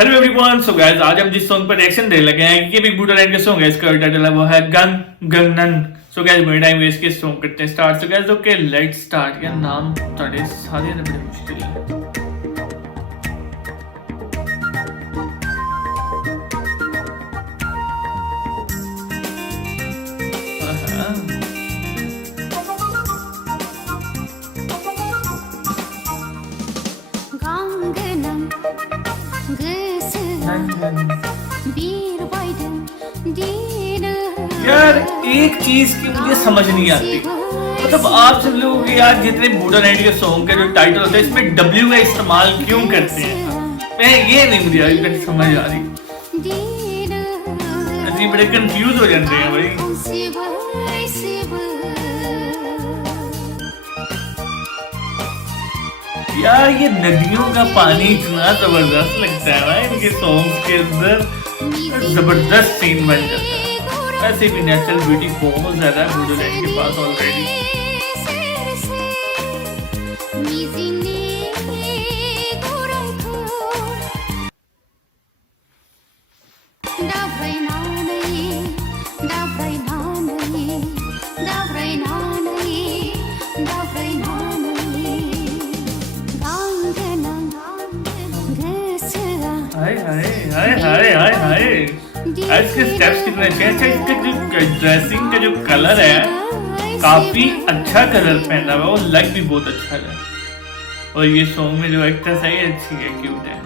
Hello everyone, so guys आज हम जिस सॉन्ग पर रिएक्शन दे लगे हैं कि बिग बूटा लाइन का सॉन्ग है, इसका टाइटल है वो है गन गनन। सो गाइस मेरे टाइम वेस्ट के सॉन्ग करते हैं start. So guys okay let's start. यार नाम थोड़े सारे ने बड़े मुश्किल है। यार एक चीज की मुझे समझ नहीं आती, मतलब आप सब लोग यार जितने बूटा नाइट के सॉन्ग के जो टाइटल होते हैं इसमें डब्ल्यू का इस्तेमाल क्यों करते हैं? मैं ये नहीं मुझे अभी तक समझ आ रही। ऐसे बड़े कंफ्यूज हो जाते हैं भाई। यार ये नदियों का पानी इतना जबरदस्त लगता है भाई, इनके सॉन्ग्स के अंदर जबरदस्त सीन बन जाता है। वैसे भी नेचुरल ब्यूटी बहुत ज्यादा है बूटा नाइट के पास ऑलरेडी। हाय हाय हाय हाय हाय हाय, इसके स्टेप्स कितने अच्छे हैं। इसका जो ड्रेसिंग का जो कलर है काफी अच्छा कलर पहना हुआ है, वो लग भी बहुत अच्छा है। और ये सॉन्ग में जो एक्ट्रेस है ये अच्छी है, क्यूट है।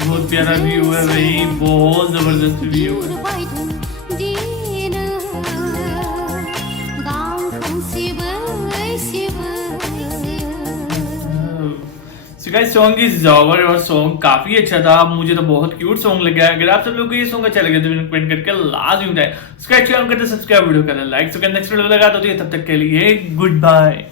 बहुत प्यारा व्यू है भाई, बहुत जबरदस्त व्यू है। So guys, song is over और सॉन्ग काफी अच्छा था, मुझे तो बहुत क्यूट सॉन्ग लगा। अगर आप सब लोगों को ये सॉन्ग अच्छा लगे तो कमेंट करके लाजमी बताएं। सब्सक्राइब करते सब्सक्राइब वीडियो करना लाइक। सो नेक्स्ट वीडियो लगा तो तब तक के लिए गुड बाय।